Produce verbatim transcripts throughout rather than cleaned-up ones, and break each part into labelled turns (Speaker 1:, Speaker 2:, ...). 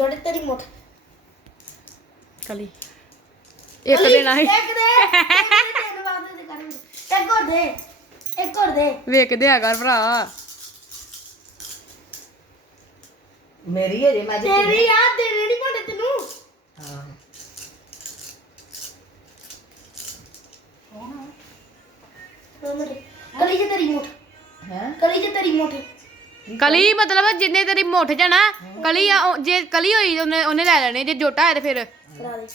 Speaker 1: जोड़े तेरी मुठ
Speaker 2: कली एक देना है
Speaker 1: एक दे तीन बार दे कर एक और दे एक और दे
Speaker 2: वेख दे कर भरा
Speaker 3: मेरी है जे मैं
Speaker 1: तेरी याद देने नहीं पड़े तेनू
Speaker 3: हां
Speaker 1: कली जे तेरी मुठ
Speaker 3: हैं
Speaker 1: कली जे तेरी मुठ
Speaker 2: कली मतलब जिन्ने तेरी मुठ च ना कली आ- जे कली होई ਉਹਨੇ ਉਹਨੇ ਲੈ ਲੈਣੇ ਜੇ ਜੋਟਾ ਹੈ ਤੇ ਫਿਰ
Speaker 1: करा दे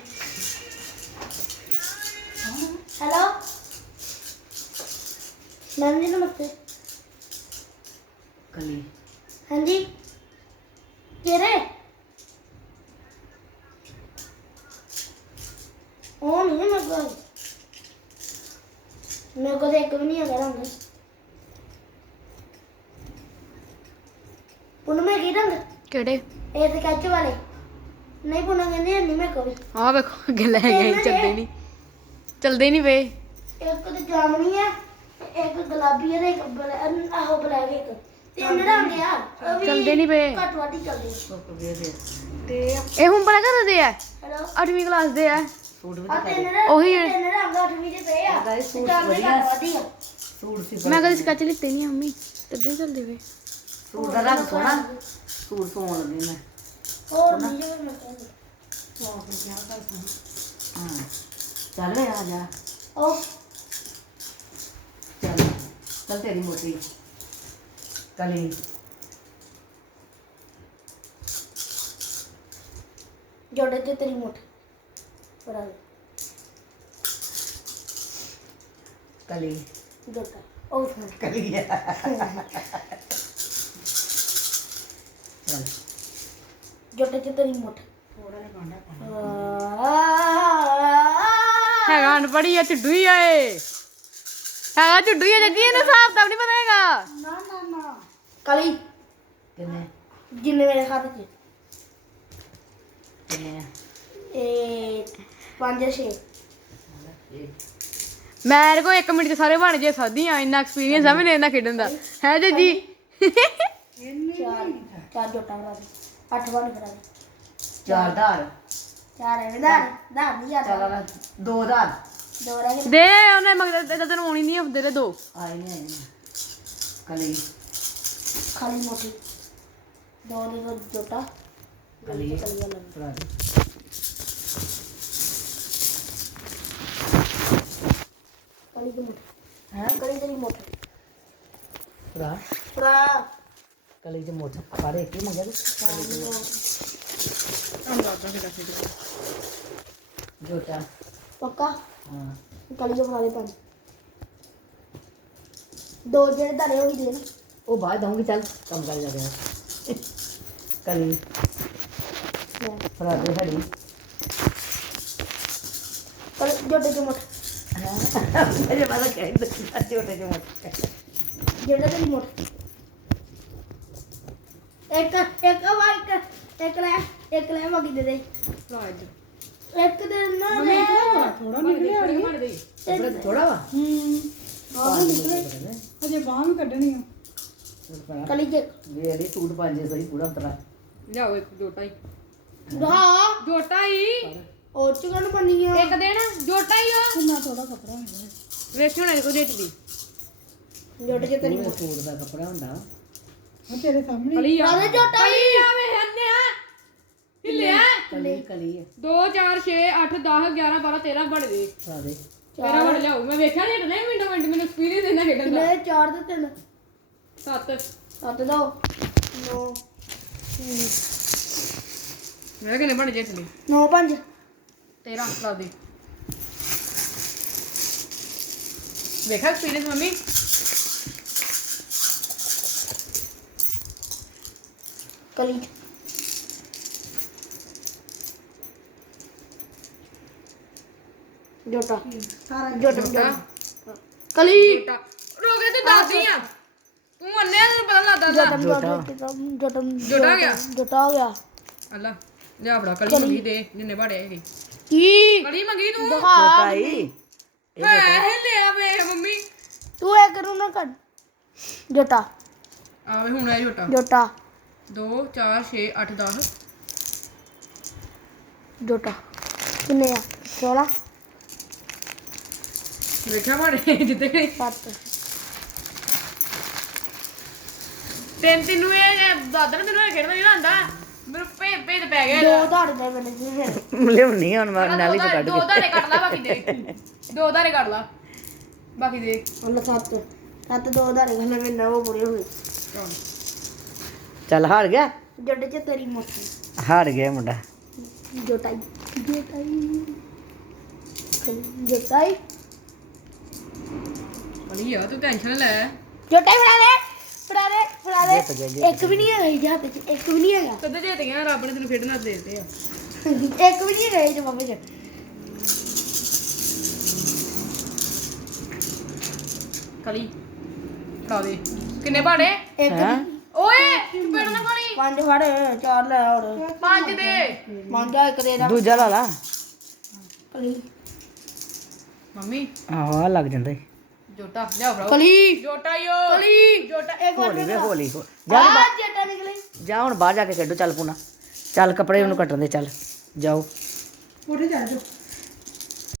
Speaker 1: हेलो मैम जी नमस्ते
Speaker 3: कली
Speaker 1: हाँ जी केरे ओ नहीं है मेरे को मेरे को तो एक भी नहीं है रंग पुनः में की रंग
Speaker 2: ਕਿਹੜੇ
Speaker 1: ये तो कैच वाले नहीं पुनः कहते हैं नहीं मेरे को भी
Speaker 2: ਆ ਵੇਖੋ ਅੱਗੇ ਲੈ ਗਏ ਚੱਲਦੇ ਨਹੀਂ ਚੱਲਦੇ ਨਹੀਂ ਵੇ
Speaker 1: एक तो जामनी है एक गुलाबी है एक ब्लैक आहो ब्लैक एक तीन रंग है यार
Speaker 2: ਚੱਲਦੇ ਨਹੀਂ ਵੇ
Speaker 1: घट वाटी चलदी
Speaker 3: सुक गए थे
Speaker 1: ते
Speaker 2: ਇਹ ਹੁਣ ਬੜਾ ਕਰਦੇ ਆ
Speaker 1: हेलो
Speaker 2: ਅੱਠਵੀਂ ਕਲਾਸ ਦੇ ਆ
Speaker 3: सूट भी
Speaker 1: आ
Speaker 3: दिखा
Speaker 1: तीन
Speaker 3: दे
Speaker 1: रंग
Speaker 2: ਉਹੀ
Speaker 1: तीन रंग अठवीं दे पे आ
Speaker 3: गाइस सूट
Speaker 1: चार दे
Speaker 3: बढ़िया
Speaker 1: घट वाटी है
Speaker 3: सूट सी
Speaker 2: ਮੈਂ ਕਦੇ ਸਕੈਚ ਲਿੱਤੇ ਨਹੀਂ ਮੰਮੀ ਤੱਦੇ ਚੱਲਦੇ ਵੇ
Speaker 3: सूट दा रंग सोना सूट सोन लगी मैं
Speaker 1: और नहीं जो मैं कहती
Speaker 3: हां चल वे आ जा
Speaker 1: ओ
Speaker 3: चल चल तेरी मोटी कली
Speaker 1: जोड़े ते तेरी मुठ बड़ा
Speaker 3: कली
Speaker 1: जोटा ओ सुन
Speaker 3: कली है चल
Speaker 1: जोड़े ते तेरी मुठ
Speaker 2: ਹੈਗਾ ਅਨਪੜ੍ਹੀ ਆ ਝੁੱਡੂ ਹੀ ਆ ਇਹ ਹੈਗਾ ਝੁੱਡੂ ਹੀ ਆ ਜੱਜੀ ਇਹਨੂੰ ਹਿਸਾਬ ਤਾਂ ਨਹੀਂ ਪਤਾ ਹੈਗਾ
Speaker 1: ना ना ना कली
Speaker 3: किन्ने
Speaker 1: जिन्ने मेरे खाते च
Speaker 3: किन्ने
Speaker 1: ए पांच छे
Speaker 2: ਮੇਰੇ ਕੋ ਇੱਕ ਮਿੰਟ ਚ ਸਾਰੇ ਬਣ ਜੇ ਸਕਦੀ ਆ ਇੰਨਾ ਐਕਸਪੀਰੀਅੰਸ ਆ ਮੈਨੂੰ ਇਹਨਾਂ ਖੇਡਣ ਦਾ ਹੈ ਜੱਜੀ
Speaker 1: चार चार जोटा बना दे आठ वन करा दे
Speaker 3: चार धार
Speaker 1: चार है दार दार नहीं
Speaker 3: चल
Speaker 1: आता
Speaker 3: आ, दो धार
Speaker 1: दो रह गए
Speaker 2: ਦੇ ਉਹਨੇ ਮਗਰ ਤੇ ਤੈਨੂੰ ਆਉਣੀ ਨਹੀਂ ਹੁੰਦੇ ਦੇ ਦੋ
Speaker 3: आए नहीं आए नहीं कली
Speaker 1: खाली मोटी दो ने तो जोटा
Speaker 3: कली
Speaker 1: कली वाला
Speaker 3: पूरा
Speaker 1: कली की मोटी
Speaker 3: हैं
Speaker 1: कली तेरी मोटी
Speaker 3: पूरा
Speaker 1: पूरा
Speaker 3: कली जो मोटा पारे एक ही मंगे जोटा
Speaker 1: पक्का
Speaker 3: हाँ
Speaker 1: कली जो बना दे पांच दो जेड़े दाने हो ही दे ना
Speaker 3: वो बाहर दूंगी चल कम कर जा गया कली
Speaker 1: ले।
Speaker 3: पूरा दे हड़ी
Speaker 1: कली जोटे जो मोटे
Speaker 3: मुझे पता क्या जोटे जो मोटे
Speaker 1: जेड़े तेरी मोटी एक एक वाइट एक ले एक ले मगी दे दे एक दे ना ले
Speaker 2: ਥੋੜਾ ਨਿਕਲਿਆ
Speaker 3: कपड़े तो थोड़ा वा
Speaker 2: ਅਜੇ ਬਾਹ ਵੀ ਕੱਢਣੀ ਆ
Speaker 1: कली के
Speaker 3: वेरी सूट पांच सही पूरा उतरा
Speaker 2: ਲਿਆਓ ਇੱਕ ਜੋਟਾ ਹੀ
Speaker 1: हाँ
Speaker 2: ਜੋਟਾ ਹੀ
Speaker 1: और चिकन बनी है
Speaker 2: ਇੱਕ ਦੇਣ ਜੋਟਾ ਹੀ ਆ
Speaker 1: कितना थोड़ा कपड़ा है
Speaker 2: ਵੇਖੀ ਹੁਣ ਇਹਦੇ ਕੋ ਦੇਤੀ ਦੀ
Speaker 1: जोटे के तेरी
Speaker 3: पूरे सूट का कपड़ा होता
Speaker 2: ਤੇਰੇ ਸਾਹਮਣੇ ਕਲੀ ਆ
Speaker 1: राधे जोटा ही
Speaker 2: ਆਵੇ ਹੰਨੇ ਆ ਹਿੱਲਿਆ
Speaker 3: कली कली है
Speaker 2: ਦੋ ਚਾਰ ਛੇ ਅੱਠ ਦਸ ਗਿਆਰਾਂ ਬਾਰਾਂ ਤੇਰਾਂ ਬਣ ਗਏ
Speaker 3: सारे
Speaker 2: ਤੇਰਾ ਬਣ ਲਿਆਓ ਮੈਂ ਵੇਖਿਆ ਨਹੀਂ ਨਹੀਂ ਮਿੰਟੋ ਮਿੰਟ ਮੈਨੂੰ ਐਕਸਪੀਰੀਅੰਸ ਇਹਨਾਂ ਖੇਡਣ ਦਾ
Speaker 1: कितने चार दे तीन
Speaker 2: ਸੱਤ
Speaker 1: सात दो नौ
Speaker 2: ਮੈਂ ਕਿੰਨੇ ਬਣ ਜੇ ਚਲੀ
Speaker 1: नौ पांच
Speaker 2: ਤੇਰਾਂ ਲਾ ਦੇ ਵੇਖਿਆ ਐਕਸਪੀਰੀਅੰਸ ਮੰਮੀ
Speaker 1: कली जोटा जोटा
Speaker 2: ਜੋਟਾ
Speaker 1: कली
Speaker 2: ਜੋਟਾ ਰੋਗੇ ਤੇ ਦੱਸਦੀ ਆ ਤੂੰ ਅੰਨਿਆ ਨੂੰ ਪਤਾ ਲੱਗਦਾ ਦਾ
Speaker 1: जोटा जोटा
Speaker 2: ਜੋਟਾ ਆ ਗਿਆ
Speaker 1: जोटा हो गया
Speaker 2: ਅੱਲਾ ਲਿਆ ਫੜਾ ਕਲੀ ਮੰਗੀ ਦੇ ਜਿੰਨੇ ਬਾੜੇ ਹੈਗੇ
Speaker 1: की
Speaker 2: ਕਲੀ ਮੰਗੀ ਤੂੰ
Speaker 3: छोटा ही
Speaker 2: ਹੈ ਲਿਆ ਵੇ ਮੰਮੀ
Speaker 1: तू एक करू ना कर जोटा
Speaker 2: ਆਵੇ ਹੁਣ ਇਹ ਜੋਟਾ
Speaker 1: जोटा
Speaker 2: ਦੋ ਚਾਰ ਛੇ ਅੱਠ ਦਸ
Speaker 1: ਜੋਟਾ ਕਿੰਨੇ ਆ ਸੋਲਾਂ
Speaker 2: ਵੇਖਿਆ ਮਾੜੇ ਜਿੱਤੇ ਗਏ
Speaker 1: ਸੱਤ
Speaker 2: ਤਿੰਨ ਤਿੰਨ ਨੂੰ ਇਹ ਦਾਦਾ ਨੇ ਤੈਨੂੰ ਖੇਡਣਾ ਨਹੀਂ ਆਂਦਾ ਮੈਨੂੰ ਭੇ ਭੇਦ ਪੈ ਗਿਆ
Speaker 1: ਦੋ ਧਾੜ ਦੇ ਮੈਨੇ ਫਿਰ
Speaker 3: ਲਿਆਉਣੀ ਹੁਣ ਮੈਂ ਨਾਲੀ ਚ ਕੱਢ
Speaker 2: ਦੋ ਧਾਰੇ ਕੱਢ ਲਾ ਬਾਕੀ ਦੇ ਦੋ ਧਾਰੇ ਕੱਢ ਲਾ ਬਾਕੀ ਦੇ
Speaker 1: ਹੁਣ ਸੱਤ ਸੱਤ ਦੋ ਧਾੜੇ ਖਲੇ ਮੈਂ ਨਵ ਪੂਰੇ ਹੋਏ
Speaker 3: ਚੱਲ ਹਾਰ ਗਿਆ
Speaker 1: ਜੱਡੇ ਚ ਤੇਰੀ ਮੋਟੀ
Speaker 3: ਹਾਰ ਗਿਆ ਮੁੰਡਾ
Speaker 1: ਜੋਟਾਈ ਜੋਟਾਈ ਜੋਟਾਈ
Speaker 2: ਬੜੀ ਆ ਤੂੰ ਟੈਨਸ਼ਨ ਲੈ
Speaker 1: ਜੋਟਾਈ ਫੜਾ ਦੇ ਫੜਾ ਦੇ ਫੜਾ
Speaker 3: ਜਿੱਤ ਗਿਆ,
Speaker 1: ਦੇ
Speaker 3: ਜਿੱਤ
Speaker 1: ਇੱਕ ਵੀ ਨਹੀਂ ਹੈਗਾ ਇਹਦੇ ਹੱਥ ਚ ਇੱਕ ਵੀ ਨਹੀਂ ਹੈਗਾ
Speaker 2: ਕਦੇ ਜਿੱਤ ਗਿਆ ਰੱਬ ਨੇ ਤੈਨੂੰ ਖੇਡਣਾ ਦੇ ਦਿੱਤੇ ਆ
Speaker 1: ਇੱਕ ਵੀ ਨਹੀਂ ਹੈਗਾ ਇਹ ਜਵਾਬੇ ਚ
Speaker 2: ਕਲੀ ਖਾ ਦੇ ਕਿੰਨੇ ਬਾੜੇ
Speaker 1: ਇੱਕ
Speaker 3: ਹੈਂ?
Speaker 1: ਵੀ-
Speaker 2: ਓਏ ਪੇੜ ਨਾ ਖਾਣੀ
Speaker 1: ਪੰਜ ਫੜ ਚਾਰ ਲੈ ਹੋਰ
Speaker 2: ਪੰਜ ਦੇ
Speaker 1: ਪੰਜ ਆ ਇੱਕ ਦੇ ਦਾ
Speaker 3: ਦੂਜਾ ਲਾ ਲਾ
Speaker 1: ਕਲੀ
Speaker 2: ਮੰਮੀ
Speaker 3: ਆਹੋ ਆਹ ਲੱਗ ਜਾਂਦਾ ਈ।
Speaker 2: ਜੋਟਾ ਲਿਆਓ ਭਰਾ
Speaker 1: ਕਲੀ
Speaker 2: ਜੋਟਾ ਯੋ
Speaker 1: ਕਲੀ
Speaker 2: ਜੋਟਾ
Speaker 1: ਇੱਕ ਹੋਰ
Speaker 3: ਹੌਲੀ ਵੇ
Speaker 1: ਦੇ
Speaker 3: ਹੌਲੀ ਹੋ- ਜਾ
Speaker 1: ਆ
Speaker 3: ਬਾ-
Speaker 1: ਜੱਟਾ ਨਿਕਲੇ
Speaker 3: ਜਾ ਹੁਣ ਬਾਹਰ ਜਾ ਕੇ ਖੇਡੋ ਚੱਲ ਪੂਨਾ ਚੱਲ ਕੱਪੜੇ ਉਹਨੂੰ ਕੱਟਣ ਦੇ ਚੱਲ ਜਾਓ
Speaker 1: ਉੱਠ ਜਾ ਜੋ